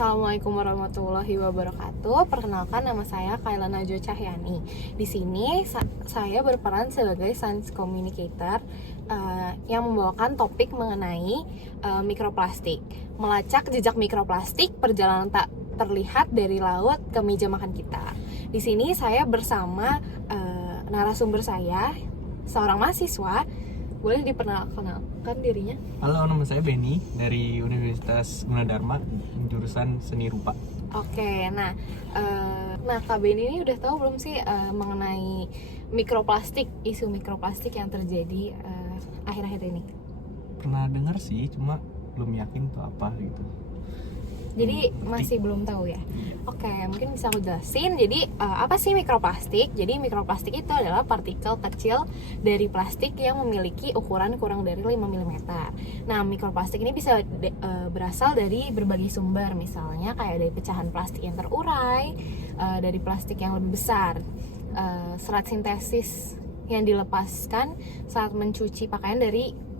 Assalamualaikum warahmatullahi wabarakatuh. Perkenalkan, nama saya Kaila Najwa Cahyani. Di sini saya berperan sebagai science communicator yang membawakan topik mengenai mikroplastik. Melacak jejak mikroplastik, perjalanan tak terlihat dari laut ke meja makan kita. Di sini saya bersama narasumber saya, seorang mahasiswa. Boleh diperkenalkan dirinya? Halo, nama saya Benny dari Universitas Gunadarma, jurusan Seni Rupa. Oke, nah Kak Benny ini udah tahu belum sih mengenai mikroplastik, isu mikroplastik yang terjadi akhir-akhir ini? Pernah dengar sih, cuma belum yakin itu apa gitu. Jadi masih belum tahu ya? Oke, mungkin bisa aku jelasin. Jadi apa sih mikroplastik? Jadi mikroplastik itu adalah partikel kecil dari plastik yang memiliki ukuran kurang dari 5 mm. Nah, mikroplastik ini bisa berasal dari berbagai sumber. Misalnya kayak dari pecahan plastik yang terurai, dari plastik yang lebih besar, serat sintesis yang dilepaskan saat mencuci pakaian dari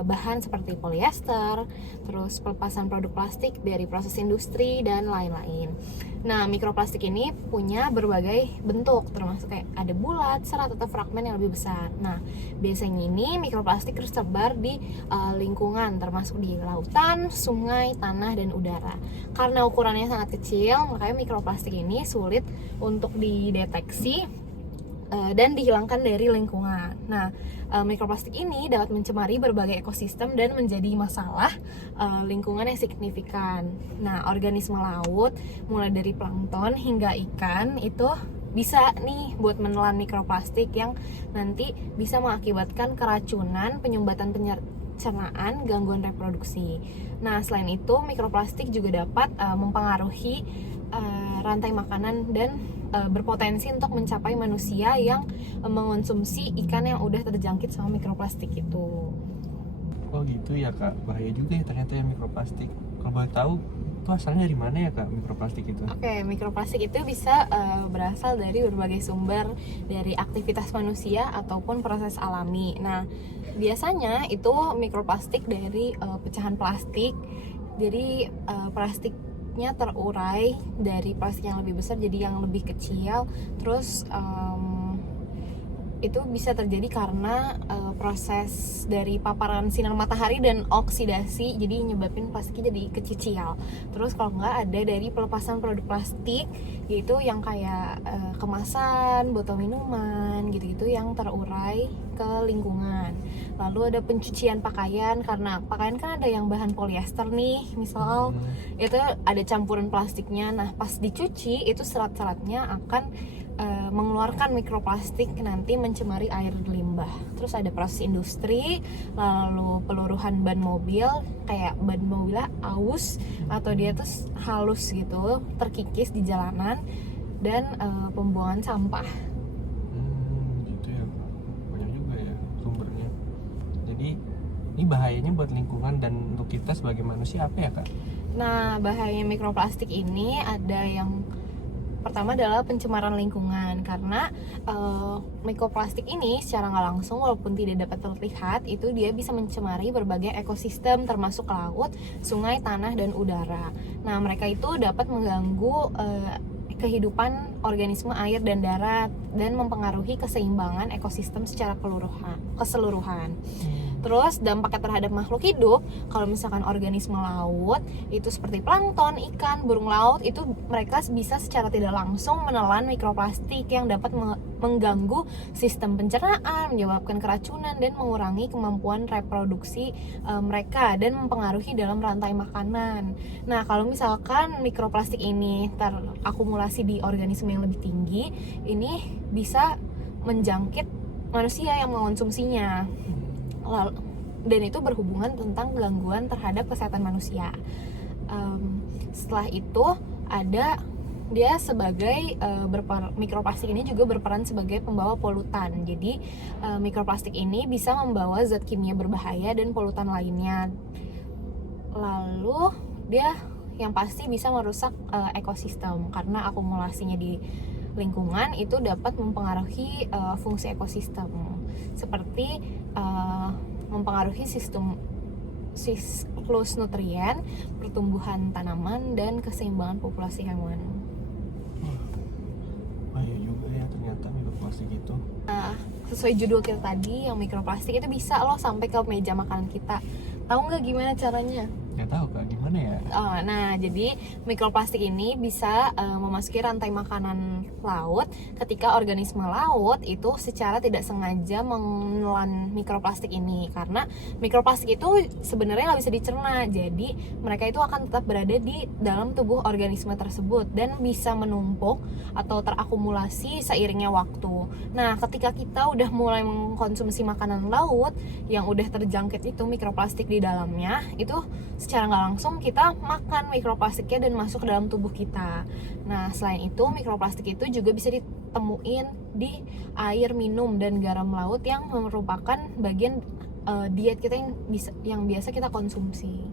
bahan seperti polyester, terus pelepasan produk plastik dari proses industri dan lain-lain. Nah, mikroplastik ini punya berbagai bentuk, termasuk kayak ada bulat, serat atau fragmen yang lebih besar. Nah, biasanya ini mikroplastik tersebar di lingkungan, termasuk di lautan, sungai, tanah, dan udara. Karena ukurannya sangat kecil, makanya mikroplastik ini sulit untuk dideteksi dan dihilangkan dari lingkungan. Nah, mikroplastik ini dapat mencemari berbagai ekosistem dan menjadi masalah lingkungan yang signifikan. Nah, organisme laut mulai dari plankton hingga ikan itu bisa nih buat menelan mikroplastik yang nanti bisa mengakibatkan keracunan, penyumbatan pencernaan, gangguan reproduksi. Nah, selain itu mikroplastik juga dapat mempengaruhi rantai makanan dan berpotensi untuk mencapai manusia yang mengonsumsi ikan yang udah terjangkit sama mikroplastik itu. Oh gitu ya Kak, bahaya juga ya ternyata ya mikroplastik. Kalau boleh tahu, itu asalnya dari mana ya Kak mikroplastik itu? Oke, mikroplastik itu bisa berasal dari berbagai sumber, dari aktivitas manusia ataupun proses alami. Nah, biasanya itu mikroplastik dari pecahan plastik. Jadi plastiknya terurai dari plastik yang lebih besar jadi yang lebih kecil. Terus itu bisa terjadi karena proses dari paparan sinar matahari dan oksidasi, jadi nyebabin plastiknya jadi kecil. Terus kalau nggak ada dari pelepasan produk plastik, yaitu yang kayak kemasan, botol minuman gitu-gitu yang terurai ke lingkungan. Lalu ada pencucian pakaian, karena pakaian kan ada yang bahan polyester nih, misal itu ada campuran plastiknya. Nah, pas dicuci itu serat-seratnya akan mengeluarkan mikroplastik, nanti mencemari air limbah. Terus ada proses industri, lalu peluruhan ban mobil, kayak ban mobilnya aus atau dia tuh halus gitu, terkikis di jalanan, dan pembuangan sampah. Gitu ya Kak, banyak juga ya sumbernya. Jadi ini bahayanya buat lingkungan dan untuk kita sebagai manusia apa ya Kak? Nah, bahaya mikroplastik ini ada yang pertama adalah pencemaran lingkungan, karena mikroplastik ini secara nggak langsung walaupun tidak dapat terlihat itu dia bisa mencemari berbagai ekosistem termasuk laut, sungai, tanah, dan udara. Nah, mereka itu dapat mengganggu kehidupan organisme air dan darat dan mempengaruhi keseimbangan ekosistem secara keseluruhan. Terus dampaknya terhadap makhluk hidup, kalau misalkan organisme laut itu seperti plankton, ikan, burung laut, itu mereka bisa secara tidak langsung menelan mikroplastik yang dapat mengganggu sistem pencernaan, menyebabkan keracunan, dan mengurangi kemampuan reproduksi mereka dan mempengaruhi dalam rantai makanan. Nah, kalau misalkan mikroplastik ini terakumulasi di organisme yang lebih tinggi, ini bisa menjangkit manusia yang mengonsumsinya. Dan itu berhubungan tentang gangguan terhadap kesehatan manusia. Setelah itu ada dia sebagai mikroplastik ini juga berperan sebagai pembawa polutan. Jadi mikroplastik ini bisa membawa zat kimia berbahaya dan polutan lainnya. Lalu dia yang pasti bisa merusak ekosistem, karena akumulasinya di lingkungan itu dapat mempengaruhi fungsi ekosistem, seperti mempengaruhi sistem siklus nutrien, pertumbuhan tanaman, dan keseimbangan populasi hewan. Bahaya juga ya ternyata mikroplastik itu. Nah, sesuai judul kita tadi, yang mikroplastik itu bisa loh sampai ke meja makanan kita. Tahu nggak gimana caranya? Nggak tahu Kak, gimana ya? Nah, jadi mikroplastik ini bisa memasuki rantai makanan laut ketika organisme laut itu secara tidak sengaja menelan mikroplastik ini. Karena mikroplastik itu sebenarnya nggak bisa dicerna, jadi mereka itu akan tetap berada di dalam tubuh organisme tersebut dan bisa menumpuk atau terakumulasi seiringnya waktu. Nah, ketika kita udah mulai mengkonsumsi makanan laut yang udah terjangkit itu mikroplastik di dalamnya, itu secara nggak langsung kita makan mikroplastiknya dan masuk ke dalam tubuh kita. Nah, selain itu mikroplastik itu juga bisa ditemuin di air minum dan garam laut yang merupakan bagian diet kita yang biasa kita konsumsi.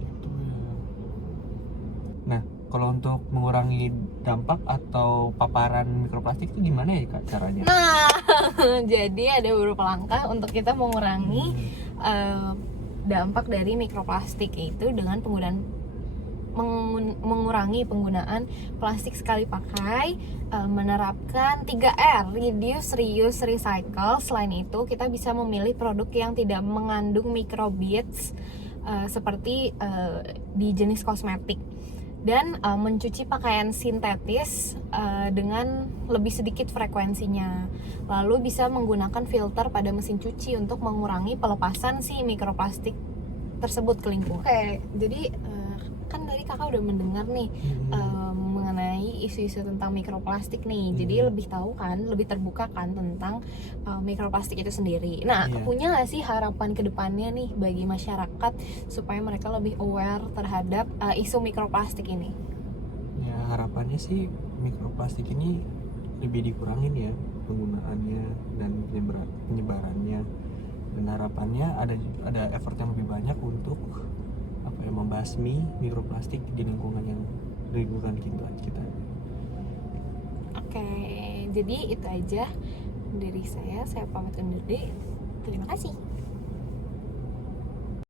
Gitu ya. Nah, kalau untuk mengurangi dampak atau paparan mikroplastik itu gimana ya Kak caranya? Nah, jadi ada beberapa langkah untuk kita mengurangi dampak dari mikroplastik, itu dengan mengurangi penggunaan plastik sekali pakai, menerapkan 3R, reduce, reuse, recycle. Selain itu, kita bisa memilih produk yang tidak mengandung microbeads seperti di jenis kosmetik, dan mencuci pakaian sintetis dengan lebih sedikit frekuensinya. Lalu bisa menggunakan filter pada mesin cuci untuk mengurangi pelepasan si mikroplastik tersebut ke lingkungan. Oke, jadi kan tadi kakak udah mendengar nih mengenai isu-isu tentang mikroplastik nih. Jadi lebih tahu kan, lebih terbuka kan tentang mikroplastik itu sendiri. Nah, punya nggak sih harapan kedepannya nih bagi masyarakat supaya mereka lebih aware terhadap isu mikroplastik ini? Ya harapannya sih mikroplastik ini lebih dikurangin ya penggunaannya dan penyebarannya, dan harapannya ada effort yang lebih banyak untuk membasmi mikroplastik di lingkungan kita. Oke, jadi itu aja dari saya pamit undur diri. Terima kasih.